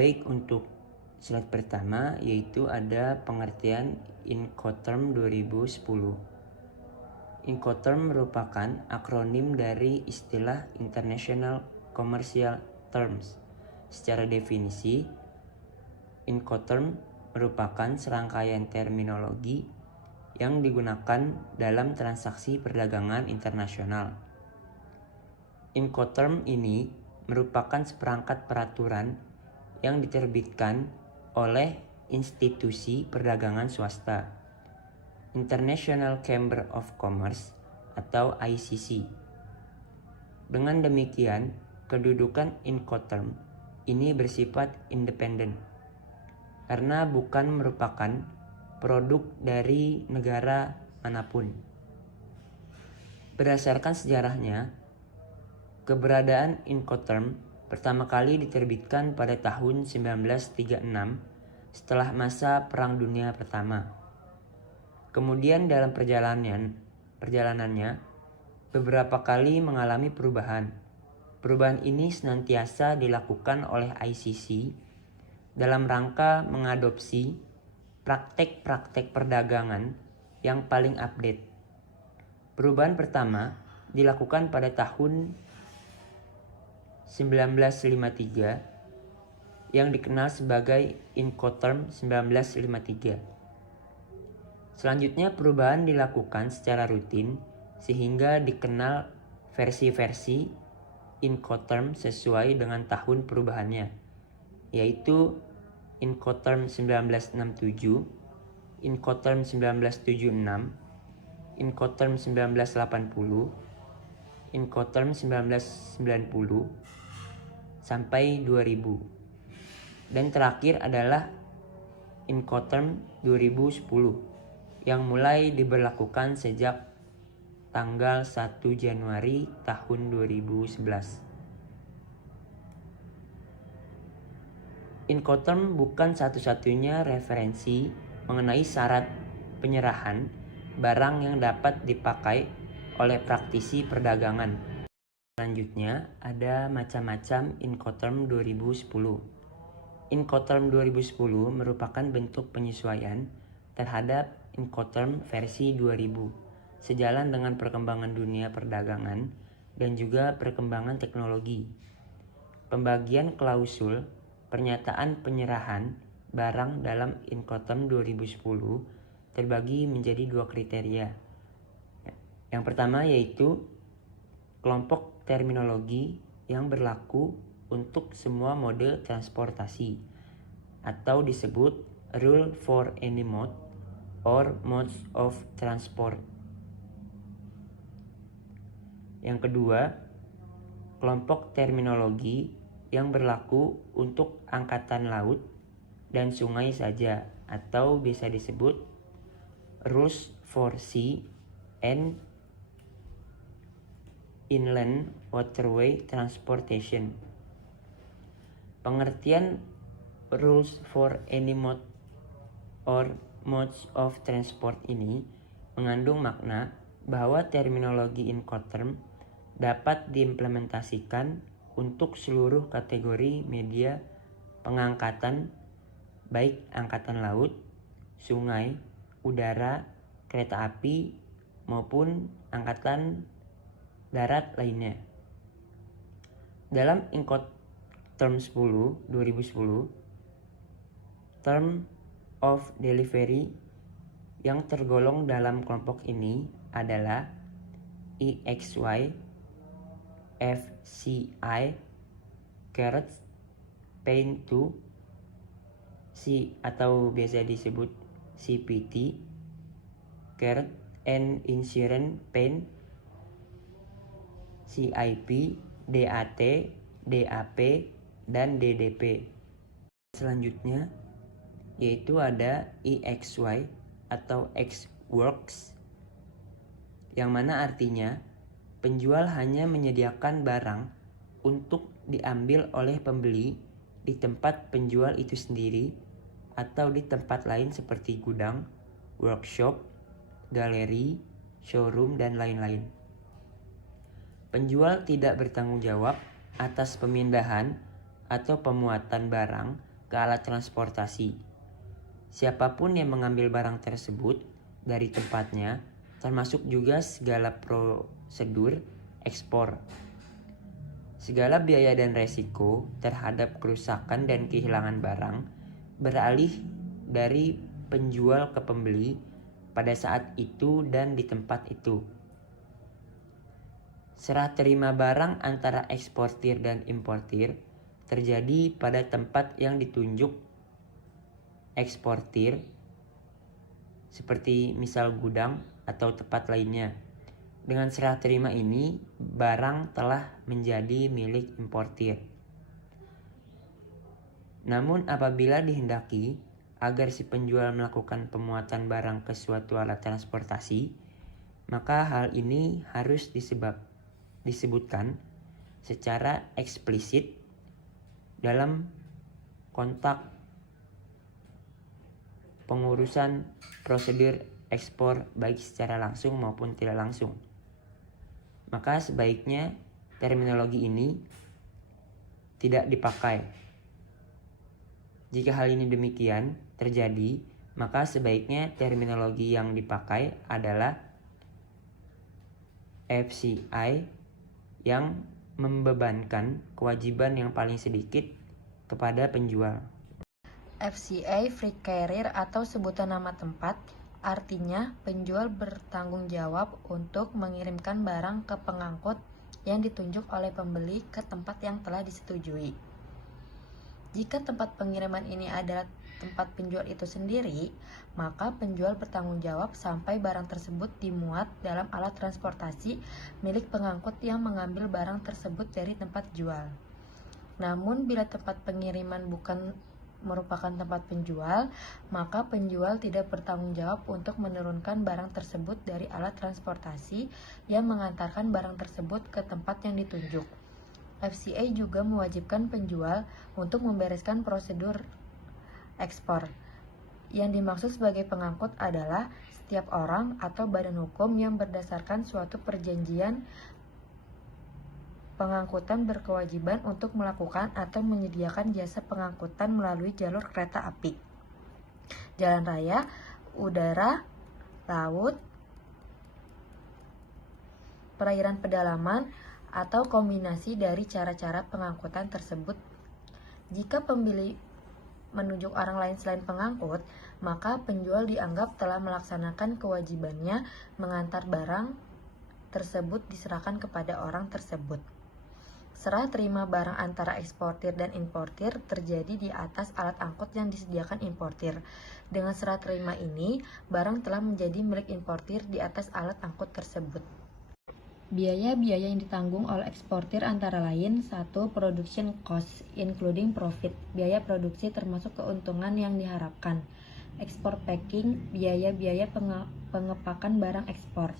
Baik, untuk slide pertama yaitu ada pengertian Incoterm 2010. Incoterm merupakan akronim dari istilah International Commercial Terms. Secara definisi, Incoterm merupakan serangkaian terminologi yang digunakan dalam transaksi perdagangan internasional. Incoterm ini merupakan seperangkat peraturan yang diterbitkan oleh institusi perdagangan swasta, International Chamber of Commerce atau ICC. Dengan demikian, kedudukan Incoterm ini bersifat independen karena bukan merupakan produk dari negara manapun. Berdasarkan sejarahnya, keberadaan Incoterm pertama kali diterbitkan pada tahun 1936 setelah masa Perang Dunia Pertama. Kemudian dalam perjalanannya beberapa kali mengalami perubahan. Perubahan ini senantiasa dilakukan oleh ICC dalam rangka mengadopsi praktek-praktek perdagangan yang paling update. Perubahan pertama dilakukan pada tahun 1953 yang dikenal sebagai Incoterm 1953. Selanjutnya perubahan dilakukan secara rutin sehingga dikenal versi-versi Incoterm sesuai dengan tahun perubahannya, yaitu Incoterm 1967, Incoterm 1976, Incoterm 1980, Incoterm 1990 sampai 2000. Dan terakhir adalah Incoterm 2010 yang mulai diberlakukan sejak tanggal 1 Januari tahun 2011. Incoterm bukan satu-satunya referensi mengenai syarat penyerahan barang yang dapat dipakai oleh praktisi perdagangan. Selanjutnya ada macam-macam Incoterm 2010. Incoterm 2010 merupakan bentuk penyesuaian terhadap Incoterm versi 2000 sejalan dengan perkembangan dunia perdagangan dan juga perkembangan teknologi. Pembagian klausul pernyataan penyerahan barang dalam Incoterm 2010 terbagi menjadi 2 kriteria. Yang pertama yaitu kelompok terminologi yang berlaku untuk semua mode transportasi atau disebut rule for any mode or modes of transport. Yang kedua, kelompok terminologi yang berlaku untuk angkatan laut dan sungai saja atau bisa disebut rules for sea and inland waterway transportation. Pengertian rules for any mode or modes of transport ini mengandung makna bahwa terminologi Incoterm dapat diimplementasikan untuk seluruh kategori media pengangkatan baik angkatan laut, sungai, udara, kereta api maupun angkatan darat lainnya. Dalam Incoterm 2010, term of delivery yang tergolong dalam kelompok ini adalah EXY, FCI, Paint 2, C atau biasa disebut CPT, and Insurance Paint, CIP, DAT, DAP, dan DDP. Selanjutnya yaitu ada EXY atau X-Works, yang mana artinya penjual hanya menyediakan barang untuk diambil oleh pembeli di tempat penjual itu sendiri atau di tempat lain seperti gudang, workshop, galeri, showroom, dan lain-lain. Penjual tidak bertanggung jawab atas pemindahan atau pemuatan barang ke alat transportasi. Siapapun yang mengambil barang tersebut dari tempatnya, termasuk juga segala prosedur ekspor. Segala biaya dan resiko terhadap kerusakan dan kehilangan barang beralih dari penjual ke pembeli pada saat itu dan di tempat itu. Serah terima barang antara eksportir dan importir terjadi pada tempat yang ditunjuk eksportir, seperti misal gudang atau tempat lainnya. Dengan serah terima ini, barang telah menjadi milik importir. Namun apabila dihendaki agar si penjual melakukan pemuatan barang ke suatu alat transportasi, maka hal ini harus disebutkan secara eksplisit dalam kontak pengurusan prosedur ekspor baik secara langsung maupun tidak langsung. Maka sebaiknya terminologi ini tidak dipakai. Jika hal ini demikian terjadi, maka sebaiknya terminologi yang dipakai adalah FCI yang membebankan kewajiban yang paling sedikit kepada penjual. FCA Free Carrier atau sebutan nama tempat, artinya penjual bertanggung jawab untuk mengirimkan barang ke pengangkut yang ditunjuk oleh pembeli ke tempat yang telah disetujui. Jika tempat pengiriman ini adalah tempat penjual itu sendiri, maka penjual bertanggung jawab sampai barang tersebut dimuat dalam alat transportasi milik pengangkut yang mengambil barang tersebut dari tempat jual. Namun bila tempat pengiriman bukan merupakan tempat penjual, maka penjual tidak bertanggung jawab untuk menurunkan barang tersebut dari alat transportasi yang mengantarkan barang tersebut ke tempat yang ditunjuk. FCA juga mewajibkan penjual untuk membereskan prosedur ekspor. Yang dimaksud sebagai pengangkut adalah setiap orang atau badan hukum yang berdasarkan suatu perjanjian pengangkutan berkewajiban untuk melakukan atau menyediakan jasa pengangkutan melalui jalur kereta api, jalan raya, udara, laut, perairan pedalaman, atau kombinasi dari cara-cara pengangkutan tersebut. Jika pembeli menunjuk orang lain selain pengangkut, maka penjual dianggap telah melaksanakan kewajibannya mengantar barang tersebut diserahkan kepada orang tersebut. Serah terima barang antara eksportir dan importir terjadi di atas alat angkut yang disediakan importir. Dengan serah terima ini, barang telah menjadi milik importir di atas alat angkut tersebut. Biaya-biaya yang ditanggung oleh eksportir antara lain: 1. Production cost, including profit, biaya produksi termasuk keuntungan yang diharapkan. Export packing, biaya-biaya pengepakan barang ekspor.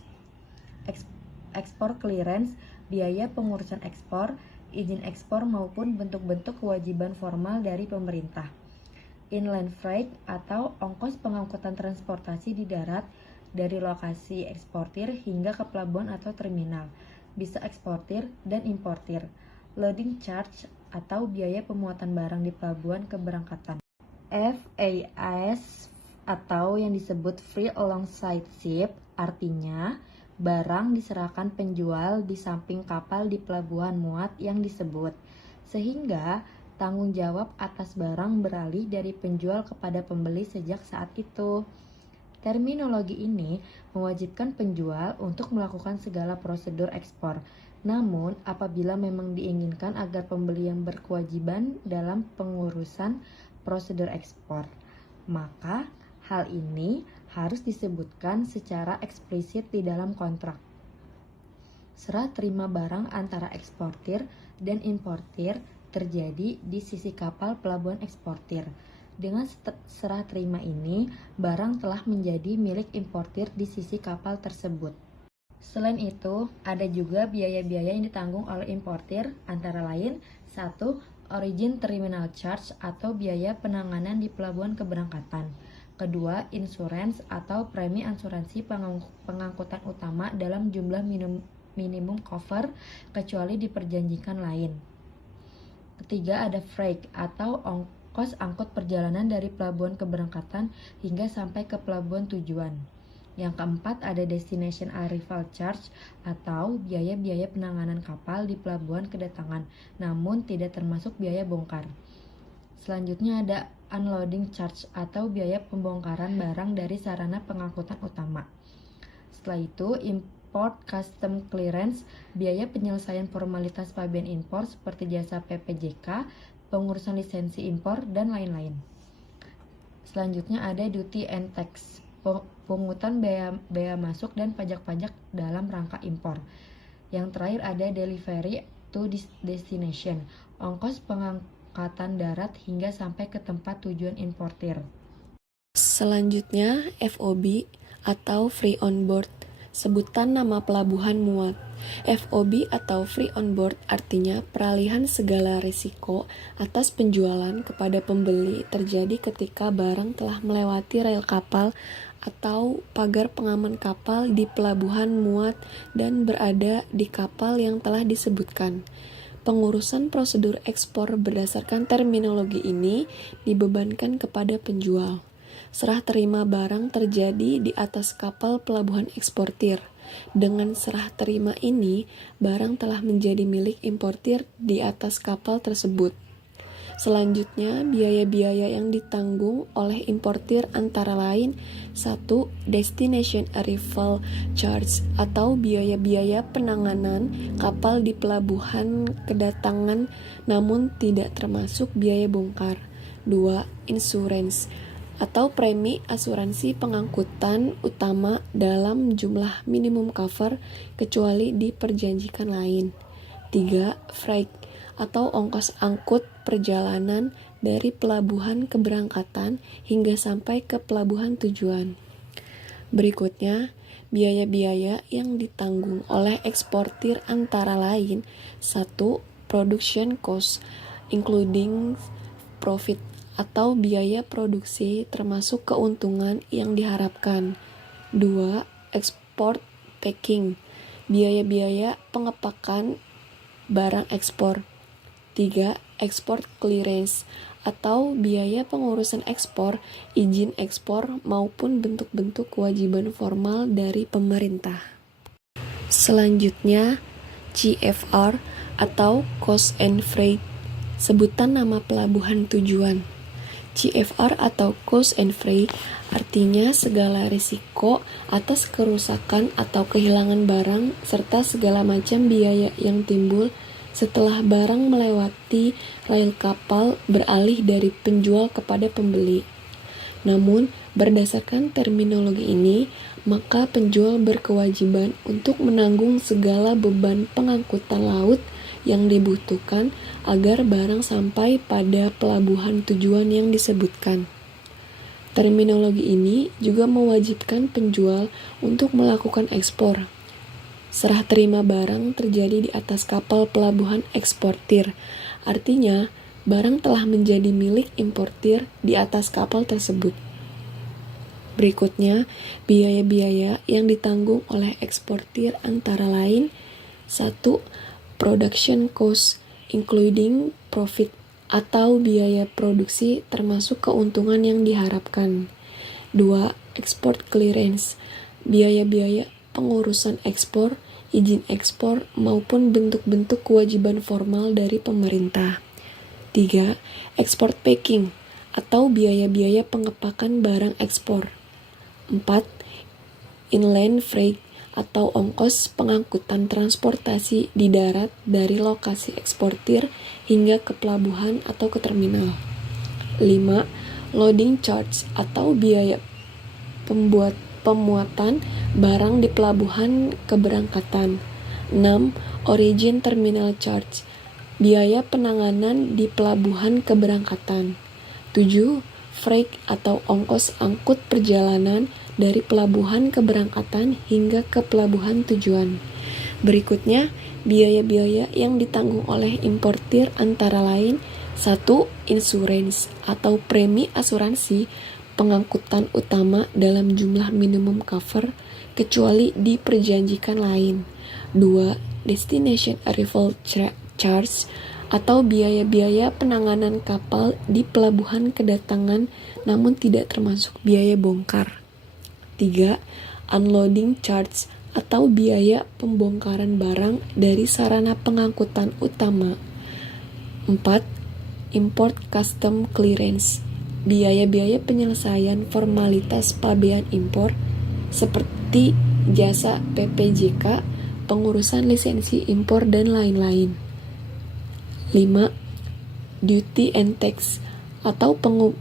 Ekspor clearance, biaya pengurusan ekspor, izin ekspor maupun bentuk-bentuk kewajiban formal dari pemerintah. Inland freight atau ongkos pengangkutan transportasi di darat dari lokasi eksportir hingga ke pelabuhan atau terminal, bisa eksportir dan importir. Loading charge atau biaya pemuatan barang di pelabuhan keberangkatan. FAS atau yang disebut free alongside ship, artinya barang diserahkan penjual di samping kapal di pelabuhan muat yang disebut, sehingga tanggung jawab atas barang beralih dari penjual kepada pembeli sejak saat itu. Terminologi ini mewajibkan penjual untuk melakukan segala prosedur ekspor. Namun, apabila memang diinginkan agar pembeli yang berkewajiban dalam pengurusan prosedur ekspor, maka hal ini harus disebutkan secara eksplisit di dalam kontrak. Serah terima barang antara eksportir dan importir terjadi di sisi kapal pelabuhan eksportir. Dengan serah terima ini, barang telah menjadi milik importir di sisi kapal tersebut. Selain itu, ada juga biaya-biaya yang ditanggung oleh importir, antara lain: 1. Origin terminal charge atau biaya penanganan di pelabuhan keberangkatan. Kedua, insurance atau premi asuransi pengangkutan utama dalam jumlah minimum cover kecuali diperjanjikan lain. Ketiga, ada freight atau ongkos ongkos angkut perjalanan dari pelabuhan keberangkatan hingga sampai ke pelabuhan tujuan. Yang keempat ada destination arrival charge atau biaya-biaya penanganan kapal di pelabuhan kedatangan, namun tidak termasuk biaya bongkar. Selanjutnya ada unloading charge atau biaya pembongkaran barang dari sarana pengangkutan utama. Setelah itu, import custom clearance, biaya penyelesaian formalitas pabean impor seperti jasa PPJK, pengurusan lisensi impor, dan lain-lain. Selanjutnya ada duty and tax, pungutan bea masuk dan pajak-pajak dalam rangka impor. Yang terakhir ada delivery to destination, ongkos pengangkatan darat hingga sampai ke tempat tujuan importir. Selanjutnya, FOB atau Free on Board, sebutan nama pelabuhan muat. FOB atau Free on Board artinya peralihan segala risiko atas penjualan kepada pembeli terjadi ketika barang telah melewati rel kapal atau pagar pengaman kapal di pelabuhan muat dan berada di kapal yang telah disebutkan. Pengurusan prosedur ekspor berdasarkan terminologi ini dibebankan kepada penjual. Serah terima barang terjadi di atas kapal pelabuhan eksportir. Dengan serah terima ini, barang telah menjadi milik importir di atas kapal tersebut. Selanjutnya, biaya-biaya yang ditanggung oleh importir antara lain 1. Destination arrival charge atau biaya-biaya penanganan kapal di pelabuhan kedatangan namun tidak termasuk biaya bongkar. 2. Insurance atau premi asuransi pengangkutan utama dalam jumlah minimum cover kecuali diperjanjikan lain. 3. Freight atau ongkos angkut perjalanan dari pelabuhan keberangkatan hingga sampai ke pelabuhan tujuan. Berikutnya, biaya-biaya yang ditanggung oleh eksportir antara lain 1. Production cost including profit atau biaya produksi termasuk keuntungan yang diharapkan. 2. Export packing, biaya-biaya pengepakan barang ekspor. 3. Export clearance atau biaya pengurusan ekspor, izin ekspor maupun bentuk-bentuk kewajiban formal dari pemerintah. Selanjutnya, CFR atau Cost and Freight, sebutan nama pelabuhan tujuan. CFR atau Cost and Freight artinya segala risiko atas kerusakan atau kehilangan barang serta segala macam biaya yang timbul setelah barang melewati rel kapal beralih dari penjual kepada pembeli. Namun, berdasarkan terminologi ini, maka penjual berkewajiban untuk menanggung segala beban pengangkutan laut yang dibutuhkan agar barang sampai pada pelabuhan tujuan yang disebutkan. Terminologi ini juga mewajibkan penjual untuk melakukan ekspor. Serah terima barang terjadi di atas kapal pelabuhan eksportir, artinya barang telah menjadi milik importir di atas kapal tersebut. Berikutnya, biaya-biaya yang ditanggung oleh eksportir antara lain 1. Production cost including profit atau biaya produksi termasuk keuntungan yang diharapkan. 2. Export clearance, biaya-biaya pengurusan ekspor, izin ekspor maupun bentuk-bentuk kewajiban formal dari pemerintah. 3. Export packing atau biaya-biaya pengepakan barang ekspor. 4. Inland freight atau ongkos pengangkutan transportasi di darat dari lokasi eksportir hingga ke pelabuhan atau ke terminal. 5. Loading charge atau biaya pemuatan barang di pelabuhan keberangkatan. 6. Origin terminal charge, biaya penanganan di pelabuhan keberangkatan. 7. Freight atau ongkos angkut perjalanan dari pelabuhan keberangkatan hingga ke pelabuhan tujuan. Berikutnya, biaya-biaya yang ditanggung oleh importir antara lain 1. Insurance atau premi asuransi pengangkutan utama dalam jumlah minimum cover kecuali diperjanjikan lain. 2. Destination arrival charge atau biaya-biaya penanganan kapal di pelabuhan kedatangan namun tidak termasuk biaya bongkar. 3. Unloading charge atau biaya pembongkaran barang dari sarana pengangkutan utama. 4. Import custom clearance, biaya-biaya penyelesaian formalitas pabean impor seperti jasa PPJK, pengurusan lisensi impor dan lain-lain. 5. Duty and tax atau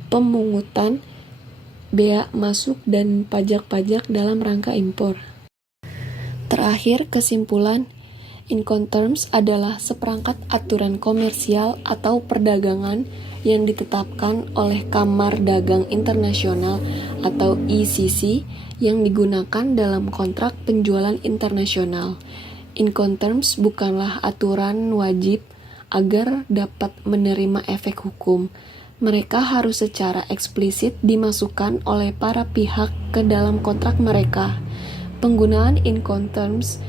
pemungutan bea masuk dan pajak-pajak dalam rangka impor. Terakhir, kesimpulan, Incoterms adalah seperangkat aturan komersial atau perdagangan yang ditetapkan oleh Kamar Dagang Internasional atau ICC yang digunakan dalam kontrak penjualan internasional. Incoterms bukanlah aturan wajib agar dapat menerima efek hukum. Mereka harus secara eksplisit dimasukkan oleh para pihak ke dalam kontrak mereka. Penggunaan Incoterms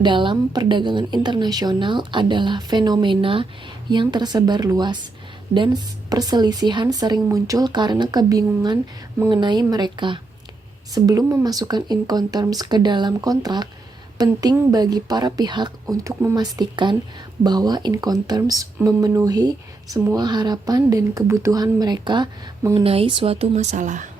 dalam perdagangan internasional adalah fenomena yang tersebar luas, dan perselisihan sering muncul karena kebingungan mengenai mereka. Sebelum memasukkan Incoterms ke dalam kontrak, penting bagi para pihak untuk memastikan bahwa Incoterms memenuhi semua harapan dan kebutuhan mereka mengenai suatu masalah.